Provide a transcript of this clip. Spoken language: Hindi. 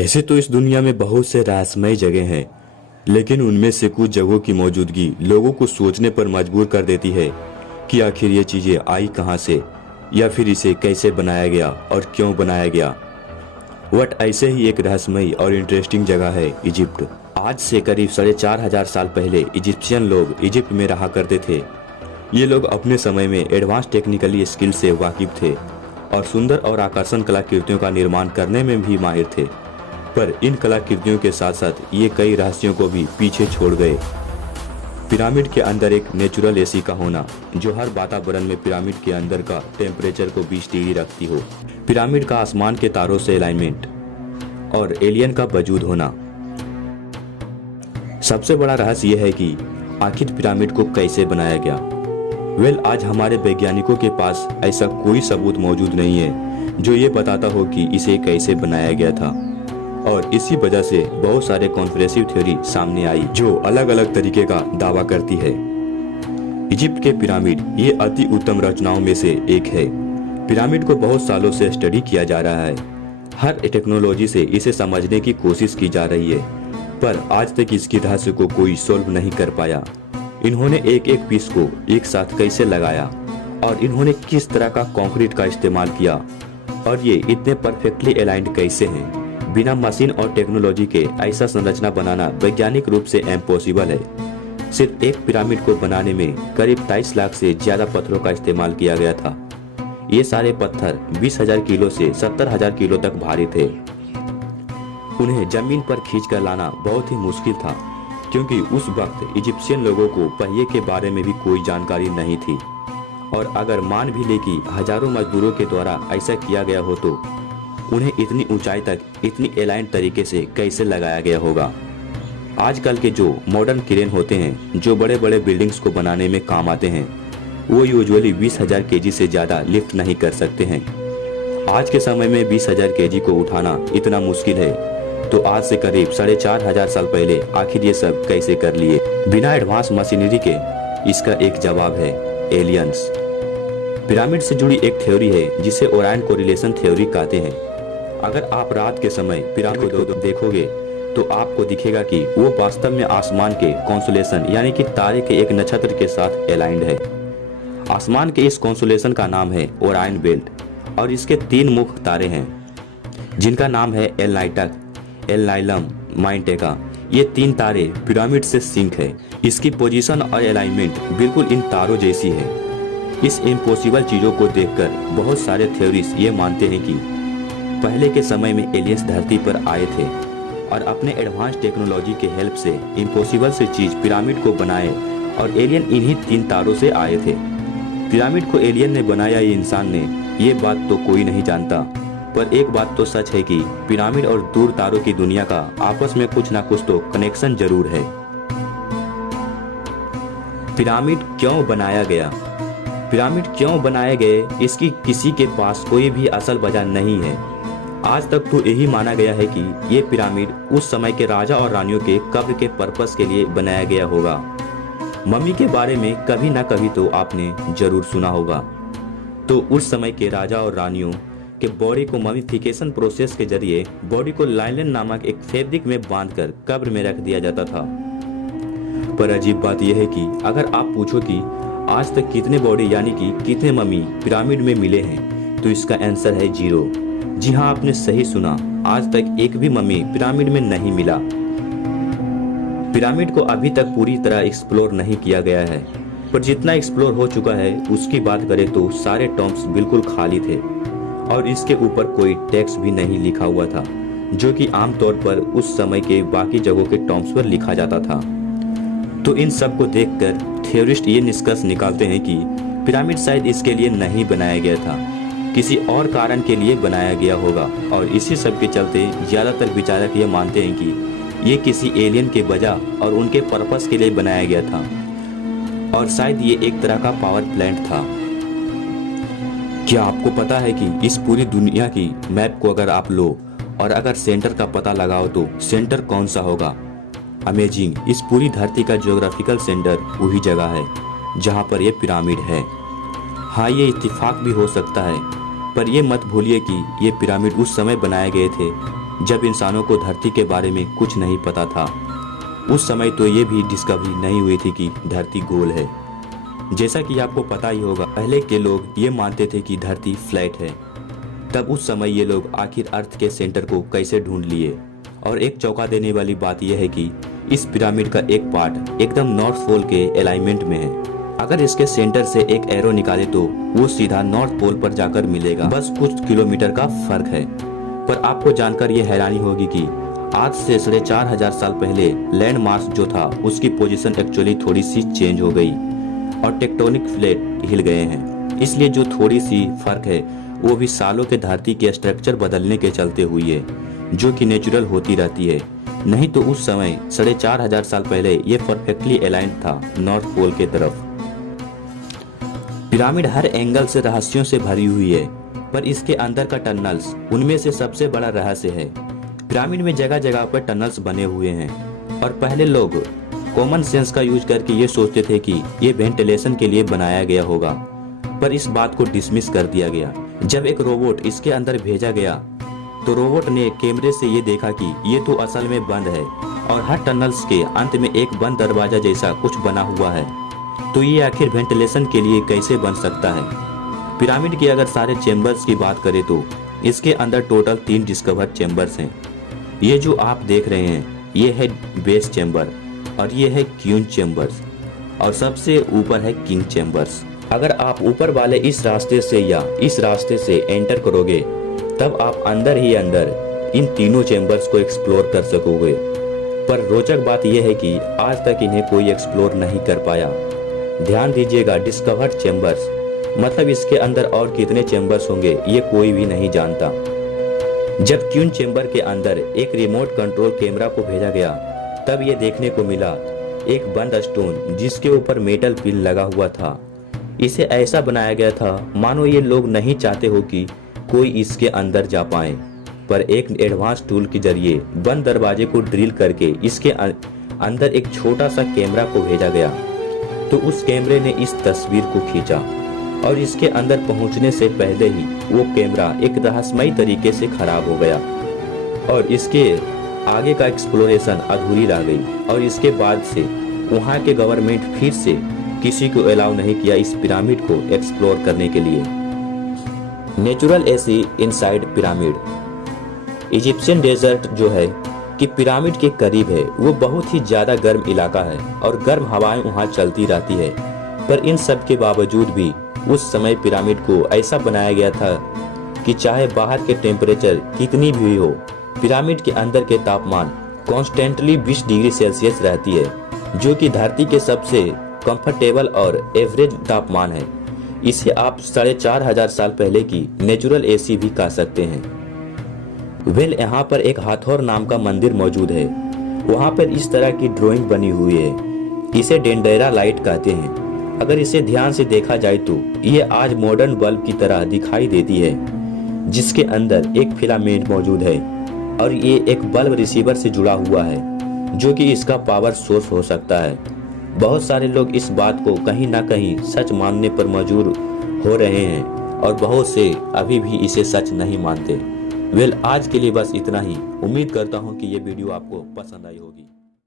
वैसे तो इस दुनिया में बहुत से रहस्यमय जगह हैं, लेकिन उनमें से कुछ जगहों की मौजूदगी लोगों को सोचने पर मजबूर कर देती है कि आखिर ये चीजें आई कहाँ से, या फिर इसे कैसे बनाया गया और क्यों बनाया गया। ऐसे ही एक रहस्यमयी और इंटरेस्टिंग जगह है इजिप्ट। आज से करीब 4,500 साल पहले इजिप्शियन लोग इजिप्ट में रहा करते थे। ये लोग अपने समय में एडवांस टेक्निकली स्किल से वाकिफ थे और सुंदर और आकर्षक कलाकृतियों का निर्माण करने में भी माहिर थे। पर इन कलाकृतियों के साथ साथ ये कई रहस्यों को भी पीछे छोड़ गए। पिरामिड के अंदर एक नेचुरल एसी का होना, जो हर वातावरण में पिरामिड के अंदर का टेम्परेचर को 20 डिग्री रखती हो। पिरामिड का आसमान के तारों से अलाइनमेंट और एलियन का वजूद होना। सबसे बड़ा रहस्य यह है कि आखिर पिरामिड को कैसे बनाया गया। आज हमारे वैज्ञानिकों के पास ऐसा कोई सबूत मौजूद नहीं है जो ये बताता हो कि इसे कैसे बनाया गया था, और इसी वजह से बहुत सारे कॉन्स्पिरेसी थ्योरी सामने आई जो अलग अलग तरीके का दावा करती है। इजिप्ट के पिरामिड ये अति उत्तम रचनाओं में से एक है। पिरामिड को बहुत सालों से स्टडी किया जा रहा है। हर टेक्नोलॉजी से इसे समझने की कोशिश की जा रही है, पर आज तक इसकी रहस्य को कोई सोल्व नहीं कर पाया। इन्होंने एक एक पीस को एक साथ कैसे लगाया, और इन्होंने किस तरह का कंक्रीट का इस्तेमाल किया, और ये इतने परफेक्टली अलाइंड कैसे हैं। बिना मशीन और टेक्नोलॉजी के ऐसा संरचना बनाना वैज्ञानिक रूप से इम्पॉसिबल है। सिर्फ एक पिरामिड को बनाने में करीब 23 लाख से ज्यादा पत्थरों का इस्तेमाल किया गया था। ये सारे पत्थर 20,000 किलो से 70,000 किलो तक भारी थे। उन्हें जमीन पर खींचकर लाना बहुत ही मुश्किल था, क्योंकि उस वक्त इजिप्शियन लोगों को पहिए के बारे में भी कोई जानकारी नहीं थी। और अगर मान भी ले कि हजारों मजदूरों के द्वारा ऐसा किया गया हो, तो उन्हें इतनी ऊंचाई तक इतनी अलाइन तरीके से कैसे लगाया गया होगा। आजकल के जो मॉडर्न क्रेन होते हैं, जो बड़े बड़े बिल्डिंग्स को बनाने में काम आते हैं, वो यूजुअली 20,000 केजी से ज्यादा लिफ्ट नहीं कर सकते हैं। आज के समय में 20,000 केजी को उठाना इतना मुश्किल है, तो आज से करीब 4,500 साल पहले आखिर ये सब कैसे कर लिए बिना एडवांस मशीनरी के। इसका एक जवाब है एलियंस। पिरामिड से जुड़ी एक थ्योरी है जिसे ओरायन कोरिलेशन थ्योरी कहते हैं। अगर आप रात के समय पिरामिड को देखोगे तो आपको दिखेगा कि वो वास्तव में आसमान के कॉन्सुलेशन यानी कि तारे के एक नक्षत्र के साथ अलाइंड है। आसमान के इस कॉन्सुलेशन का नाम है ओरायन बेल्ट, और इसके 3 मुख्य तारे हैं जिनका नाम है एल नाइटक, एल नाइलम, माइंटेका। ये 3 तारे पिरामिड से सिंक है। इसकी पोजीशन और अलाइनमेंट बिल्कुल इन तारों जैसी है। इस इम्पॉसिबल चीजों को देखकर बहुत सारे थ्योरीज ये मानते हैं कि पहले के समय में एलियंस धरती पर आए थे और अपने एडवांस टेक्नोलॉजी के हेल्प से इम्पॉसिबल से चीज पिरामिड को बनाए, और एलियन इन्हीं 3 तारों से आए थे। पिरामिड को एलियन ने बनाया या इंसान ने, ये बात तो कोई नहीं जानता, पर एक बात तो सच है कि पिरामिड और दूर तारों की दुनिया का आपस में कुछ ना कुछ तो कनेक्शन जरूर है। पिरामिड क्यों बनाया गया? पिरामिड क्यों बनाए गए, इसकी किसी के पास कोई भी असल वजह नहीं है। आज तक तो यही माना गया है कि ये पिरामिड उस समय के राजा और रानियों के कब्र के पर्पस के लिए बनाया गया होगा। मम्मी के बारे में कभी ना कभी तो आपने जरूर सुना होगा। तो उस समय के राजा और रानियों के बॉडी को ममीफिकेशन प्रोसेस के जरिए बॉडी को लाइलन नामक एक फैब्रिक में बांधकर कब्र में रख दिया जाता था। पर अजीब बात यह है कि अगर आप पूछो कि आज तक कितने बॉडी यानी कि कितने मम्मी पिरामिड में मिले हैं, तो इसका आंसर है 0। जी हाँ, आपने सही सुना, आज तक एक भी मम्मी पिरामिड में नहीं मिला। पिरामिड को अभी तक पूरी तरह एक्सप्लोर नहीं किया गया है, पर जितना एक्सप्लोर हो चुका है उसकी बात करें तो सारे टॉम्ब्स बिल्कुल खाली थे, और इसके ऊपर कोई टेक्स्ट भी नहीं लिखा हुआ था, जो कि आमतौर पर उस समय के बाकी जगहों के टॉम्ब्स पर लिखा जाता था। तो इन सब को देखकर थ्योरिस्ट ये निष्कर्ष निकालते हैं कि पिरामिड शायद इसके लिए नहीं बनाया गया था, किसी और कारण के लिए बनाया गया होगा। और इसी सब के चलते ज्यादातर विचारक ये मानते हैं कि ये किसी एलियन के वजह और उनके पर्पस के लिए बनाया गया था, और शायद ये एक तरह का पावर प्लांट था। क्या आपको पता है कि इस पूरी दुनिया की मैप को अगर आप लो और अगर सेंटर का पता लगाओ तो सेंटर कौन सा होगा? अमेजिंग, इस पूरी धरती का ज्योग्राफिकल सेंटर वही जगह है जहाँ पर यह पिरामिड है। हाँ, ये इत्तेफाक भी हो सकता है, पर यह मत भूलिए कि ये पिरामिड उस समय बनाए गए थे जब इंसानों को धरती के बारे में कुछ नहीं पता था। उस समय तो ये भी डिस्कवरी नहीं हुई थी कि धरती गोल है। जैसा कि आपको पता ही होगा, पहले के लोग ये मानते थे कि धरती फ्लैट है। तब उस समय ये लोग आखिर अर्थ के सेंटर को कैसे ढूंढ लिए। और एक चौंका देने वाली बात यह है कि इस पिरामिड का एक पार्ट एकदम नॉर्थ पोल के अलाइनमेंट में है। अगर इसके सेंटर से एक एरो निकाले तो वो सीधा नॉर्थ पोल पर जाकर मिलेगा। बस कुछ किलोमीटर का फर्क है। पर आपको जानकर ये हैरानी होगी कि आज से 4,500 साल पहले लैंड मास जो था उसकी पोजीशन एक्चुअली थोड़ी सी चेंज हो गई और टेक्टोनिक प्लेट हिल गए हैं। इसलिए जो थोड़ी सी फर्क है वो भी सालों के धरती के स्ट्रक्चर बदलने के चलते हुई है, जो कि नेचुरल होती रहती है। नहीं तो उस समय 4,500 साल पहले ये परफेक्टली अलाइंड था नॉर्थ पोल के तरफ। पिरामिड हर एंगल से रहस्यों से भरी हुई है, पर इसके अंदर का टनल्स उनमें से सबसे बड़ा रहस्य है। पिरामिड में जगह जगह पर टनल्स बने हुए हैं और पहले लोग कॉमन सेंस का यूज करके ये सोचते थे कि ये वेंटिलेशन के लिए बनाया गया होगा, पर इस बात को डिसमिस कर दिया गया। जब एक रोबोट इसके अंदर भेजा गया तो रोबोट ने कैमरे से ये देखा कि ये तो असल में बंद है और हर टनल्स के अंत में एक बंद दरवाजा जैसा कुछ बना हुआ है। तो ये आखिर वेंटिलेशन के लिए कैसे बन सकता है। पिरामिड के अगर सारे चेम्बर्स की बात करें तो इसके अंदर टोटल 3 डिस्कवर्ड चेम्बर्स हैं। ये जो आप देख रहे हैं ये है बेस चेम्बर और ये है क्यून चेम्बर्स और सबसे ऊपर है किंग चेम्बर्स। अगर आप ऊपर वाले इस रास्ते से या इस रास्ते से एंटर करोगे तब आप अंदर ही अंदर इन तीनों चेम्बर्स को एक्सप्लोर कर सकोगे। पर रोचक बात यह है कि आज तक इन्हें कोई एक्सप्लोर नहीं कर पाया। ध्यान दीजिएगा, डिस्कवर्ड चेम्बर्स मतलब इसके अंदर और कितने चेम्बर्स होंगे ये कोई भी नहीं जानता। जब क्यून चेम्बर के अंदर एक रिमोट कंट्रोल कैमरा को भेजा गया तब ये देखने को मिला एक बंद स्टोन जिसके ऊपर मेटल पिन लगा हुआ था। इसे ऐसा बनाया गया था मानो ये लोग नहीं चाहते हो कि कोई इसके अंदर जा पाए। पर एक एडवांस टूल के जरिए बंद दरवाजे को ड्रिल करके इसके अंदर एक छोटा सा कैमरा को भेजा गया तो उस कैमरे ने इस तस्वीर को खींचा और इसके अंदर पहुंचने से पहले ही वो कैमरा एक रहस्यमयी तरीके से खराब हो गया और इसके आगे का एक्सप्लोरेशन अधूरी रह गई। और इसके बाद से वहाँ के गवर्नमेंट फिर से किसी को अलाउ नहीं किया इस पिरामिड को एक्सप्लोर करने के लिए। Natural AC inside pyramid. Egyptian desert जो है कि पिरामिड के करीब है वो बहुत ही ज़्यादा गर्म इलाका है और गर्म हवाएं वहाँ चलती रहती है। पर इन सब के बावजूद भी उस समय पिरामिड को ऐसा बनाया गया था कि चाहे बाहर के टेम्परेचर कितनी भी हो, पिरामिड के अंदर के तापमान कॉन्स्टेंटली 20 डिग्री सेल्सियस रहती है, जो कि धरती के सबसे कंफर्टेबल और एवरेज तापमान है। इसे आप 4,500 साल पहले की नेचुरल एसी भी कह सकते हैं। यहाँ पर एक हाथौर नाम का मंदिर मौजूद है। वहाँ पर इस तरह की ड्राइंग बनी हुई है। इसे डेंडेरा लाइट कहते हैं। अगर इसे ध्यान से देखा जाए तो ये आज मॉडर्न बल्ब की तरह दिखाई देती है, जिसके अंदर एक फिलामेंट मौजूद है और ये एक बल्ब रिसीवर से जुड़ा हुआ है, जो कि इसका पावर सोर्स हो सकता है। बहुत सारे लोग इस बात को कहीं ना कहीं सच मानने पर मजबूर हो रहे हैं और बहुत से अभी भी इसे सच नहीं मानते। आज के लिए बस इतना ही। उम्मीद करता हूँ कि ये वीडियो आपको पसंद आई होगी।